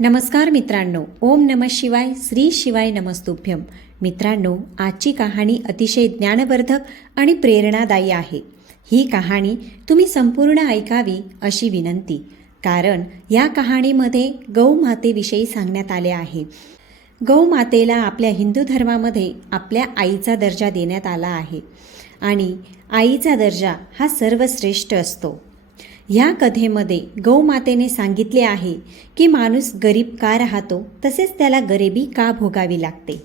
नमस्कार मित्रांनो ओम नम शिवाय श्री शिवाय नमस्तुभ्यम. मित्रांनो आजची कहाणी अतिशय ज्ञानवर्धक आणि प्रेरणादायी आहे. ही कहाणी तुम्ही संपूर्ण ऐकावी अशी विनंती. कारण या कहाणीमध्ये गौमातेविषयी सांगण्यात आले आहे. गौमातेला आपल्या हिंदू धर्मामध्ये आपल्या आईचा दर्जा देण्यात आला आहे. आणि आईचा दर्जा हा सर्वश्रेष्ठ असतो. ह्या कथेमध्ये गौमातेने सांगितले आहे की माणूस गरीब का राहतो तसेच त्याला गरिबी का भोगावी लागते?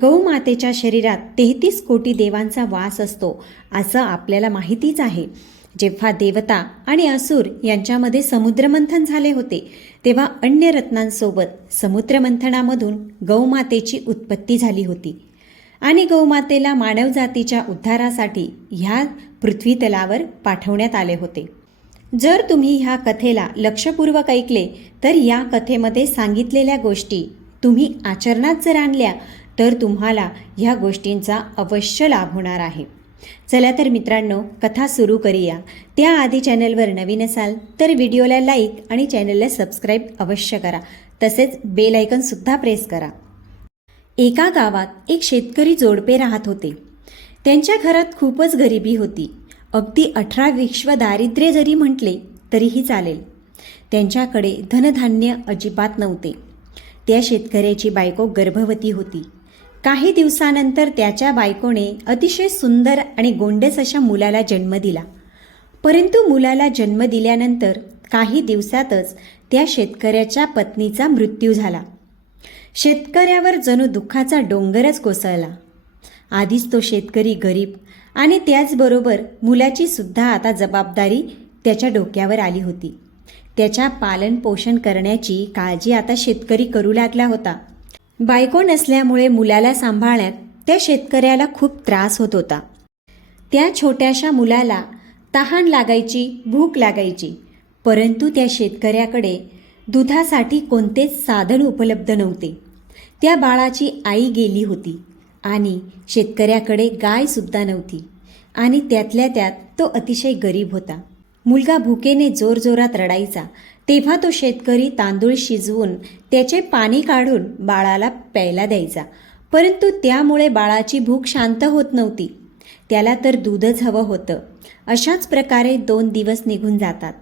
गौमातेच्या शरीरात तेहतीस कोटी देवांचा वास असतो असं आपल्याला माहितीच आहे. जेव्हा देवता आणि असुर यांच्यामध्ये समुद्रमंथन झाले होते तेव्हा अन्य रत्नांसोबत समुद्रमंथनामधून गौमातेची उत्पत्ती झाली होती. आणि गौमातेला मानवजातीच्या उद्धारासाठी ह्या पृथ्वीतलावर पाठवण्यात आले होते. जर तुम्ही ह्या कथेला लक्षपूर्वक ऐकले तर या कथेमध्ये सांगितलेल्या गोष्टी तुम्ही आचरणात जर आणल्या तर तुम्हाला ह्या गोष्टींचा अवश्य लाभ होणार आहे. चला तर मित्रांनो कथा सुरू करूया. त्याआधी चॅनलवर नवीन असाल तर व्हिडिओला लाईक आणि चॅनलला सबस्क्राईब अवश्य करा. तसेच बेल आयकनसुद्धा प्रेस करा. एका गावात एक शेतकरी जोडपे राहत होते. त्यांच्या घरात खूपच गरिबी होती. अगदी अठरा विश्व दारिद्र्य जरी म्हटले तरीही चालेल. त्यांच्याकडे धनधान्य अजिबात नव्हते. त्या शेतकऱ्याची बायको गर्भवती होती. काही दिवसानंतर त्याच्या बायकोने अतिशय सुंदर आणि गोंडस अशा मुलाला जन्म दिला. परंतु मुलाला जन्म दिल्यानंतर काही दिवसातच त्या शेतकऱ्याच्या पत्नीचा मृत्यू झाला. शेतकऱ्यावर जणू दुःखाचा डोंगरच कोसळला. आधीच तो शेतकरी गरीब आणि त्याचबरोबर मुलाची सुद्धा आता जबाबदारी त्याच्या डोक्यावर आली होती. त्याच्या पालनपोषण करण्याची काळजी आता शेतकरी करू लागला होता. बायको नसल्यामुळे मुलाला सांभाळण्यात त्या शेतकऱ्याला खूप त्रास होत होता. त्या छोट्याशा मुलाला तहान लागायची भूक लागायची परंतु त्या शेतकऱ्याकडे दुधासाठी कोणतेच साधन उपलब्ध नव्हते. त्या बाळाची आई गेली होती. आणि शेतकऱ्याकडे गायसुद्धा नव्हती. आणि त्यातल्या त्यात तो अतिशय गरीब होता. मुलगा भुकेने जोरजोरात रडायचा. तेव्हा तो शेतकरी तांदूळ शिजवून त्याचे पाणी काढून बाळाला प्यायला द्यायचा. परंतु त्यामुळे बाळाची भूक शांत होत नव्हती. त्याला तर दूधच हवं होतं. अशाच प्रकारे दोन दिवस निघून जातात.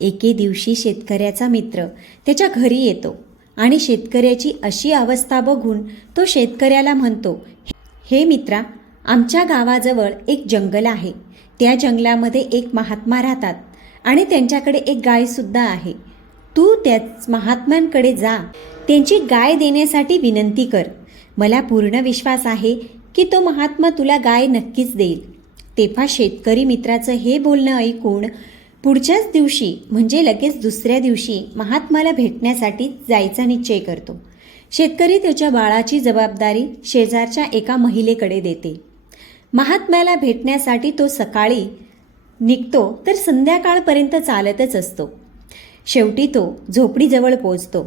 एके दिवशी शेतकऱ्याचा मित्र त्याच्या घरी येतो. आणि शेतकऱ्याची अशी अवस्था बघून तो शेतकऱ्याला म्हणतो हे मित्रा आमच्या गावाजवळ एक जंगल आहे. त्या जंगलामध्ये एक महात्मा राहतात आणि त्यांच्याकडे एक गायसुद्धा आहे. तू त्याच महात्म्यांकडे जा. त्यांची गाय देण्यासाठी विनंती कर. मला पूर्ण विश्वास आहे की तो महात्मा तुला गाय नक्कीच देईल. तेव्हा शेतकरी मित्राचं हे बोलणं ऐकून पुढच्याच दिवशी म्हणजे लगेच दुसऱ्या दिवशी महात्माला भेटण्यासाठी जायचा निश्चय करतो. शेतकरी त्याच्या बाळाची जबाबदारी शेजारच्या एका महिलेकडे देते. महात्म्याला भेटण्यासाठी तो सकाळी निघतो तर संध्याकाळपर्यंत चालतच असतो. शेवटी तो झोपडीजवळ पोचतो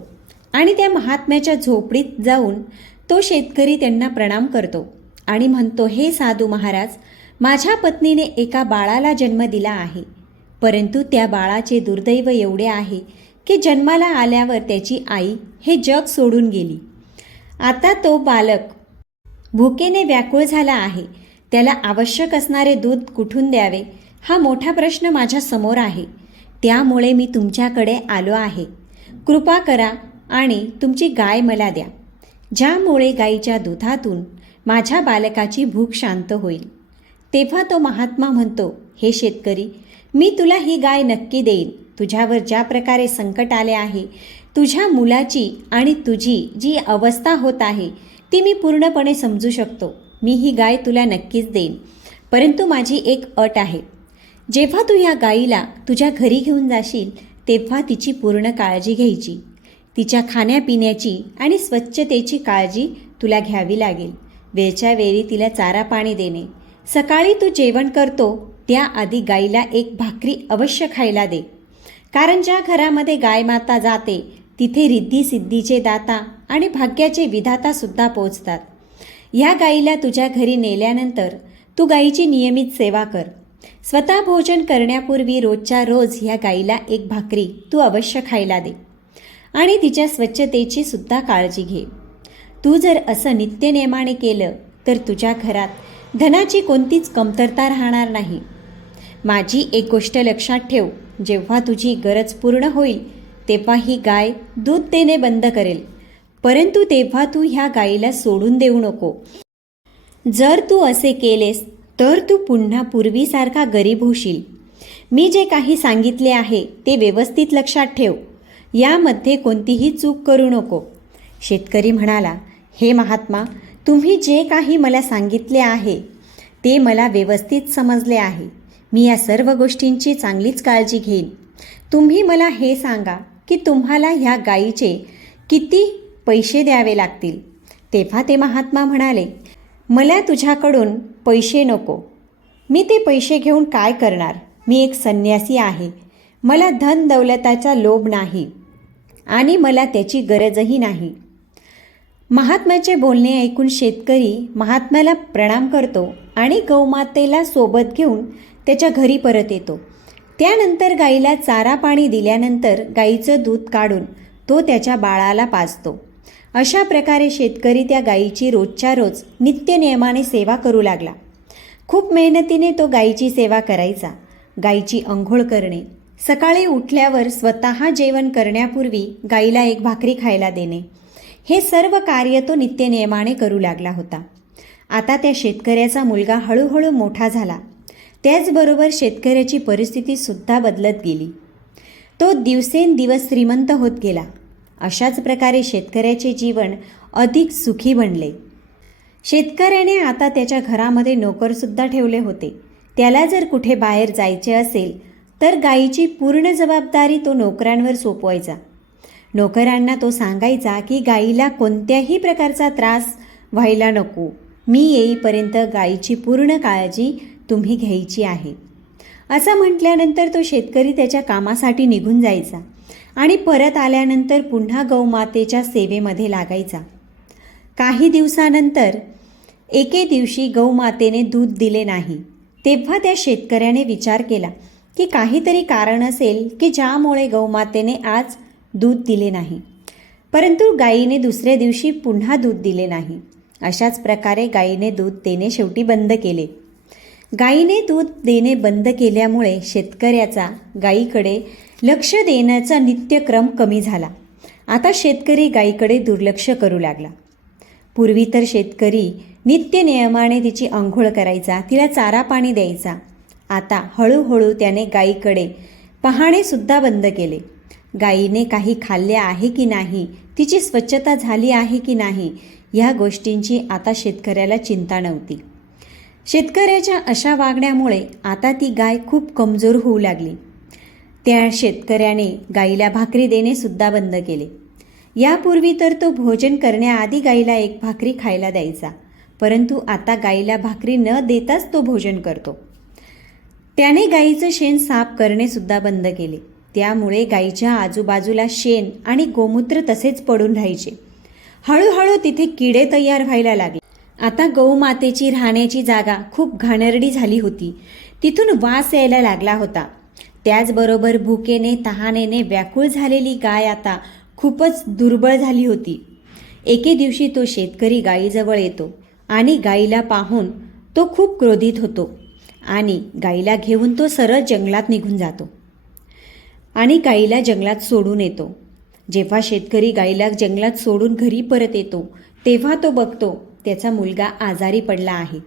आणि त्या महात्म्याच्या झोपडीत जाऊन तो शेतकरी त्यांना प्रणाम करतो आणि म्हणतो हे साधू महाराज माझ्या पत्नीने एका बाळाला जन्म दिला आहे. परंतु त्या बाळाचे दुर्दैव एवढे आहे की जन्माला आल्यावर त्याची आई हे जग सोडून गेली. आता तो बालक भुकेने व्याकुळ झाला आहे. त्याला आवश्यक असणारे दूध कुठून द्यावे हा मोठा प्रश्न माझ्यासमोर आहे. त्यामुळे मी तुमच्याकडे आलो आहे. कृपा करा आणि तुमची गाय मला द्या. ज्यामुळे गाईच्या दुधातून माझ्या बालकाची भूक शांत होईल. तेव्हा तो महात्मा म्हणतो हे शेतकरी मी तुला ही गाय नक्की देईन. तुझ्यावर ज्या प्रकारे संकट आले आहे तुझ्या मुलाची आणि तुझी जी अवस्था होत आहे ती मी पूर्णपणे समजू शकतो. मी ही गाय तुला नक्कीच देईन. परंतु माझी एक अट आहे. जेव्हा तू ह्या गाईला तुझ्या घरी घेऊन जाशील तेव्हा तिची पूर्ण काळजी घ्यायची. तिच्या खाण्यापिण्याची आणि स्वच्छतेची काळजी तुला घ्यावी लागेल. वेळच्या वेळी तिला चारा पाणी देणे. सकाळी तू जेवण करतो त्याआधी गाईला एक भाकरी अवश्य खायला दे. कारण ज्या घरामध्ये गाय माता जाते तिथे रिद्धी सिद्धीचे दाता आणि भाग्याचे विधातासुद्धा पोचतात या गाईला तुझ्या घरी नेल्यानंतर तू गाईची नियमित सेवा कर. स्वतः भोजन करण्यापूर्वी रोजच्या रोज ह्या गाईला एक भाकरी तू अवश्य खायला दे. आणि तिच्या स्वच्छतेची सुद्धा काळजी घे. तू जर असं नित्यनेमाने केलं तर तुझ्या घरात धनाची कोणतीच कमतरता राहणार नाही. माझी एक गोष्ट लक्षात ठेव. जेव्हा तुझी गरज पूर्ण होईल तेव्हा ही गाय दूध देणे बंद करेल. परंतु तेव्हा तू ह्या गायीला सोडून देऊ नको. जर तू असे केलेस तर तू पुन्हा पूर्वीसारखा गरीब होशील. मी जे काही सांगितले आहे ते व्यवस्थित लक्षात ठेव. यामध्ये कोणतीही चूक करू नको. शेतकरी म्हणाला हे महात्मा तुम्ही जे काही मला सांगितले आहे ते मला व्यवस्थित समजले आहे. मी या सर्व गोष्टींची चांगलीच काळजी घेईन. तुम्ही मला हे सांगा की तुम्हाला ह्या गायीचे किती पैसे द्यावे लागतील? तेव्हा ते महात्मा म्हणाले मला तुझ्याकडून पैसे नको. मी ते पैसे घेऊन काय करणार? मी एक संन्यासी आहे. मला धन दौलताचा लोभ नाही आणि मला त्याची गरजही नाही. महात्म्याचे बोलणे ऐकून शेतकरी महात्म्याला प्रणाम करतो आणि गौमातेला सोबत घेऊन त्याच्या घरी परत येतो. त्यानंतर गाईला चारा पाणी दिल्यानंतर गाईचं दूध काढून तो त्याच्या बाळाला पाजतो. अशा प्रकारे शेतकरी त्या गाईची रोजच्या रोज नित्यनियमाने सेवा करू लागला. खूप मेहनतीने तो गाईची सेवा करायचा. गाईची अंघोळ करणे. सकाळी उठल्यावर स्वतः जेवण करण्यापूर्वी गाईला एक भाकरी खायला देणे. हे सर्व कार्य तो नित्यनियमाने करू लागला होता. आता त्या शेतकऱ्याचा मुलगा हळूहळू मोठा झाला. त्याचबरोबर शेतकऱ्याची परिस्थितीसुद्धा बदलत गेली. तो दिवसेंदिवस श्रीमंत होत गेला. अशाच प्रकारे शेतकऱ्याचे जीवन अधिक सुखी बनले. शेतकऱ्याने आता त्याच्या घरामध्ये नोकरसुद्धा ठेवले होते. त्याला जर कुठे बाहेर जायचे असेल तर गायीची पूर्ण जबाबदारी तो नोकरांवर सोपवायचा. नोकरांना तो सांगायचा की गायीला कोणत्याही प्रकारचा त्रास व्हायला नको. मी येईपर्यंत गायीची पूर्ण काळजी तुम्ही घ्यायची आहे. असं म्हटल्यानंतर तो शेतकरी त्याच्या कामासाठी निघून जायचा आणि परत आल्यानंतर पुन्हा गौमातेच्या सेवेमध्ये लागायचा. काही दिवसानंतर एके दिवशी गौमातेने दूध दिले नाही. तेव्हा त्या शेतकऱ्याने विचार केला की काहीतरी कारण असेल की ज्यामुळे गौमातेने आज दूध दिले नाही. परंतु गायीने दुसऱ्या दिवशी पुन्हा दूध दिले नाही. अशाच प्रकारे गायीने दूध देणे शेवटी बंद केले. गायीने दूध देणे बंद केल्यामुळे शेतकऱ्याचा गायीकडे लक्ष देण्याचा नित्यक्रम कमी झाला. आता शेतकरी गायीकडे दुर्लक्ष करू लागला. पूर्वी तर शेतकरी नित्य नियमाने तिची आंघोळ करायचा तिला चारा पाणी द्यायचा. आता हळूहळू त्याने गायीकडे पाहणेसुद्धा बंद केले. गायीने काही खाल्ले आहे की नाही तिची स्वच्छता झाली आहे की नाही ह्या गोष्टींची आता शेतकऱ्याला चिंता नव्हती. शेतकऱ्याच्या अशा वागण्यामुळे आता ती गाय खूप कमजोर होऊ लागली. त्या शेतकऱ्याने गाईला भाकरी देणे सुद्धा बंद केले. यापूर्वी तर तो भोजन करण्याआधी गाईला एक भाकरी खायला द्यायचा परंतु आता गाईला भाकरी न देताच तो भोजन करतो. त्याने गाईचं शेण साफ करणेसुद्धा बंद केले. त्यामुळे गाईच्या आजूबाजूला शेण आणि गोमूत्र तसेच पडून राहायचे. हळूहळू तिथे किडे तयार व्हायला लागले. आता गौमातेची राहण्याची जागा खूप घाणेरडी झाली होती. तिथून वास यायला लागला होता. त्याचबरोबर भुकेने तहानेने व्याकुळ झालेली गाय आता खूपच दुर्बळ झाली होती. एके दिवशी तो शेतकरी गायीजवळ येतो आणि गायीला पाहून तो खूप क्रोधित होतो आणि गायीला घेऊन तो सरळ जंगलात निघून जातो आणि गायीला जंगलात सोडून येतो. जेव्हा शेतकरी गायीला जंगलात सोडून घरी परत येतो तेव्हा तो बघतो त्याचा मुलगा आजारी पडला आहे.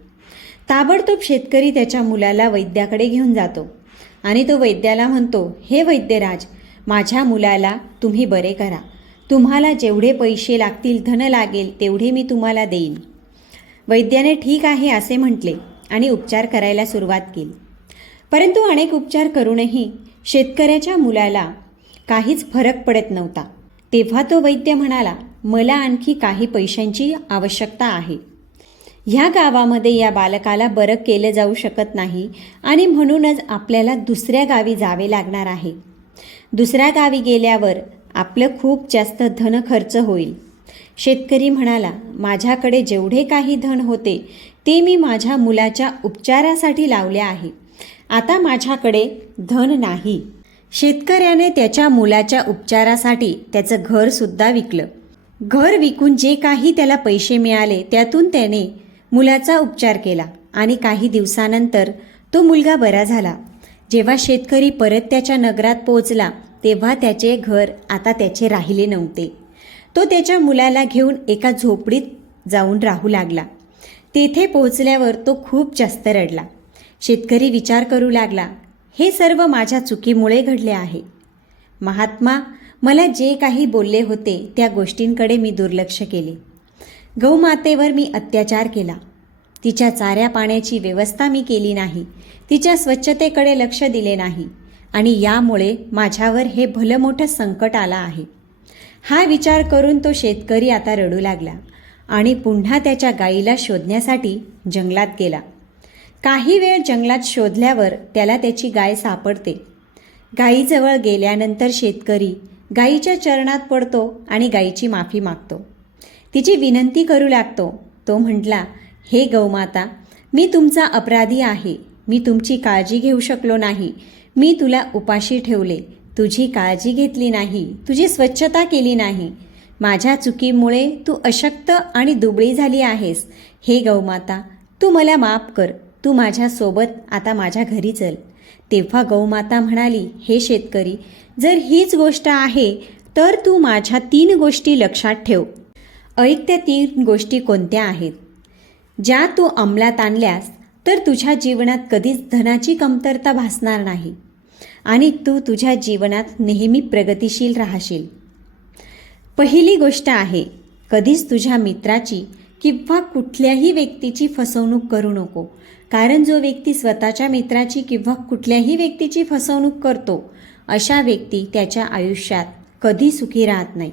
ताबडतोब शेतकरी त्याच्या मुलाला वैद्याकडे घेऊन जातो आणि तो वैद्याला म्हणतो हे वैद्यराज माझ्या मुलाला तुम्ही बरे करा. तुम्हाला जेवढे पैसे लागतील धन लागेल तेवढे मी तुम्हाला देईन. वैद्याने ठीक आहे असे म्हटले आणि उपचार करायला सुरुवात केली. परंतु अनेक उपचार करूनही शेतकऱ्याच्या मुलाला काहीच फरक पडत नव्हता. तेव्हा तो वैद्य म्हणाला मला आणखी काही पैशांची आवश्यकता आहे. ह्या गावामध्ये या बालकाला बरं केलं जाऊ शकत नाही आणि म्हणूनच आपल्याला दुसऱ्या गावी जावे लागणार आहे. दुसऱ्या गावी गेल्यावर आपलं खूप जास्त धन खर्च होईल. शेतकरी म्हणाला माझ्याकडे जेवढे काही धन होते ते मी माझ्या मुलाच्या उपचारासाठी लावले आहे. आता माझ्याकडे धन नाही. शेतकऱ्याने त्याच्या मुलाच्या उपचारासाठी त्याचं घरसुद्धा विकलं. घर विकून जे काही त्याला पैसे मिळाले त्यातून त्याने मुलाचा उपचार केला आणि काही दिवसानंतर तो मुलगा बरा झाला. जेव्हा शेतकरी परत त्याच्या नगरात पोहोचला तेव्हा त्याचे घर आता त्याचे राहिले नव्हते. तो त्याच्या मुलाला घेऊन एका झोपडीत जाऊन राहू लागला. तेथे पोहोचल्यावर तो खूप जास्त रडला. शेतकरी विचार करू लागला हे सर्व माझ्या चुकीमुळे घडले आहे. महात्मा मला जे काही बोलले होते त्या गोष्टींकडे मी दुर्लक्ष केले. गौमातेवर मी अत्याचार केला. तिच्या चाऱ्या पाण्याची व्यवस्था मी केली नाही. तिच्या स्वच्छतेकडे लक्ष दिले नाही. आणि यामुळे माझ्यावर हे भलं मोठं संकट आलं आहे. हा विचार करून तो शेतकरी आता रडू लागला आणि पुन्हा त्याच्या गाईला शोधण्यासाठी जंगलात गेला. काही वेळ जंगलात शोधल्यावर त्याला त्याची गाय सापडते. गायीजवळ गेल्यानंतर शेतकरी गायीच्या चरणात पडतो आणि गायीची माफी मागतो. तिची विनंती करू लागतो. तो म्हटला हे गौमाता मी तुमचा अपराधी आहे. मी तुमची काळजी घेऊ शकलो नाही. मी तुला उपाशी ठेवले. तुझी काळजी घेतली नाही. तुझी स्वच्छता केली नाही. माझ्या चुकीमुळे तू अशक्त आणि दुबळी झाली आहेस. हे गौमाता तू मला माफ कर. तू माझ्यासोबत आता माझ्या घरी चल. तेव्हा गौमाता म्हणाली हे शेतकरी जर हीच गोष्ट आहे तर तू माझ्या तीन गोष्टी लक्षात ठेव. ऐक त्या तीन गोष्टी कोणत्या आहेत? ज्या तू अंमलात आणल्यास तर तुझ्या जीवनात कधीच धनाची कमतरता भासणार नाही आणि तू तुझ्या जीवनात नेहमी प्रगतिशील राहशील. पहिली गोष्ट आहे कधीच तुझ्या मित्राची किंवा कुठल्याही व्यक्तीची फसवणूक करू नको. कारण जो व्यक्ती स्वतःच्या मित्राची किंवा कुठल्याही व्यक्तीची फसवणूक करतो अशा व्यक्ती त्याच्या आयुष्यात कधी सुखी राहत नाही.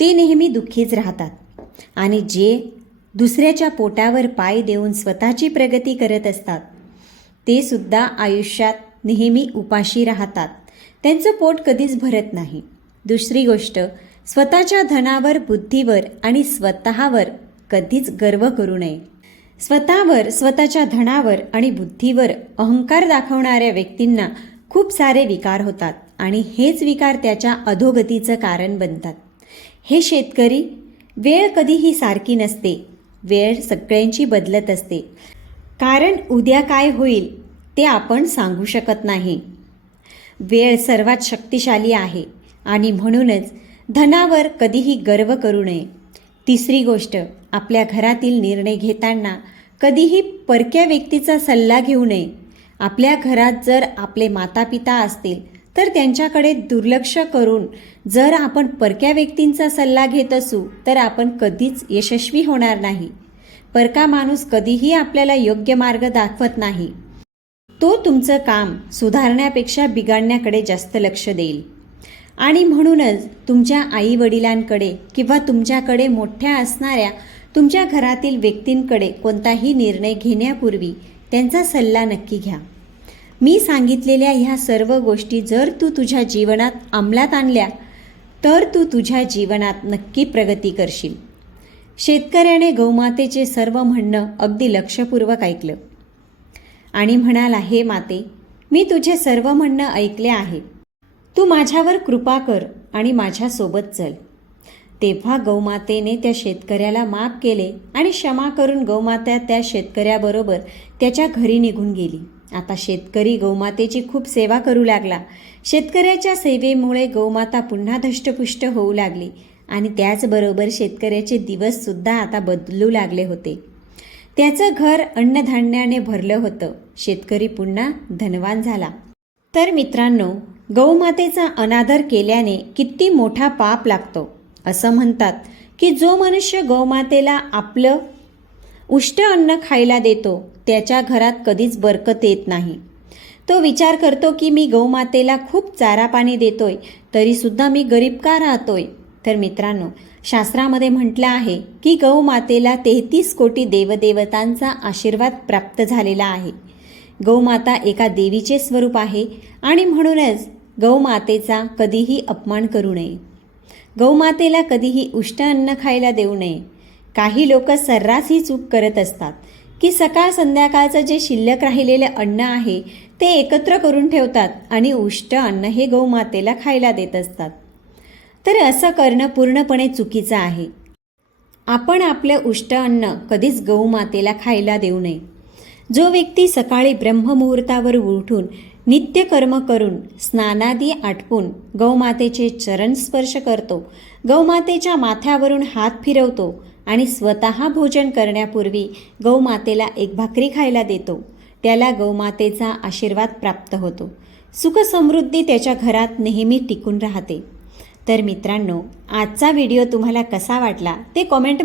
ते नेहमी दुःखीच राहतात. आणि जे दुसऱ्याच्या पोटावर पाय देऊन स्वतःची प्रगती करत असतात ते सुद्धा आयुष्यात नेहमी उपाशी राहतात. त्यांचं पोट कधीच भरत नाही. दुसरी गोष्ट स्वतःच्या धनावर बुद्धीवर आणि स्वतःवर कधीच गर्व करू नये. स्वतःवर स्वतःच्या धनावर आणि बुद्धीवर अहंकार दाखवणाऱ्या व्यक्तींना खूप सारे विकार होतात आणि हेच विकार त्याच्या अधोगतीचं कारण बनतात. हे शेतकरी वेळ कधीही सारखी नसते. वेळ सगळ्यांची बदलत असते. कारण उद्या काय होईल ते आपण सांगू शकत नाही. वेळ सर्वात शक्तिशाली आहे आणि म्हणूनच धनावर कधीही गर्व करू नये. तिसरी गोष्ट आपल्या घरातील निर्णय घेताना कधीही परक्या व्यक्तीचा सल्ला घेऊ नये. आपल्या घरात जर आपले मातापिता असतील तर त्यांच्याकडे दुर्लक्ष करून जर आपण परक्या व्यक्तींचा सल्ला घेत असू तर आपण कधीच यशस्वी होणार नाही. परका माणूस कधीही आपल्याला योग्य मार्ग दाखवत नाही. तो तुमचं काम सुधारण्यापेक्षा बिघडण्याकडे जास्त लक्ष देईल. आणि म्हणूनच तुमच्या आई वडिलांकडे किंवा तुमच्याकडे मोठ्या असणाऱ्या तुमच्या घरातील व्यक्तींकडे कोणताही निर्णय घेण्यापूर्वी त्यांचा सल्ला नक्की घ्या. मी सांगितलेल्या ह्या सर्व गोष्टी जर तू तुझ्या जीवनात अंमलात आणल्या तर तू तुझ्या जीवनात नक्की प्रगती करशील. शेतकऱ्याने गौमातेचे सर्व म्हणणं अगदी लक्षपूर्वक ऐकलं. आणि म्हणाला हे माते मी तुझे सर्व म्हणणं ऐकले आहे. तू माझ्यावर कृपा कर आणि माझ्यासोबत चल. तेव्हा गौमातेने त्या शेतकऱ्याला माफ केले आणि क्षमा करून गौमाता त्या शेतकऱ्याबरोबर त्याच्या घरी निघून गेली. आता शेतकरी गौमातेची खूप सेवा करू लागला. शेतकऱ्याच्या सेवेमुळे गौमाता पुन्हा धष्टपुष्ट होऊ लागली आणि त्याचबरोबर शेतकऱ्याचे दिवससुद्धा आता बदलू लागले होते. त्याचं घर अन्नधान्याने भरलं होतं. शेतकरी पुन्हा धनवान झाला. तर मित्रांनो गौमातेचा अनादर केल्याने किती मोठा पाप लागतो. असं म्हणतात की जो मनुष्य गौमातेला आपलं उष्ट अन्न खायला देतो त्याच्या घरात कधीच बरकत येत नाही. तो विचार करतो की मी गौमातेला खूप चारा पाणी देतोय तरीसुद्धा मी गरीब का राहतोय? तर मित्रांनो शास्त्रामध्ये म्हटलं आहे की गौमातेला तेहतीस कोटी देवदेवतांचा आशीर्वाद प्राप्त झालेला आहे. गौमाता एका देवीचे स्वरूप आहे आणि म्हणूनच गौमातेचा कधीही अपमान करू नये. गौमातेला कधीही उष्ट अन्न खायला देऊ नये. काही लोक सर्रास ही चूक करत असतात की सकाळ संध्याकाळचं जे शिल्लक राहिलेले अन्न आहे ते एकत्र करून ठेवतात आणि उष्ट अन्न हे गौमातेला खायला देत असतात. तर असं करणं पूर्णपणे चुकीचं आहे. आपण आपलं उष्ट अन्न कधीच गौमातेला खायला देऊ नये. जो व्यक्ती सकाळी ब्रह्ममुहूर्तावर उठून नित्यकर्म करून स्नानादी आटपून गौमातेचे चरण स्पर्श करतो गौमातेच्या माथ्यावरून हात फिरवतो आणि स्वतः भोजन करण्यापूर्वी गौमातेला एक भाकरी खायला देतो. त्याला गौमातेचा आशीर्वाद प्राप्त होतो. सुखसमृद्धी त्याच्या घरात नेहमी टिकून राहते. तर मित्रांनो आजचा व्हिडिओ तुम्हाला कसा वाटला ते कॉमेंट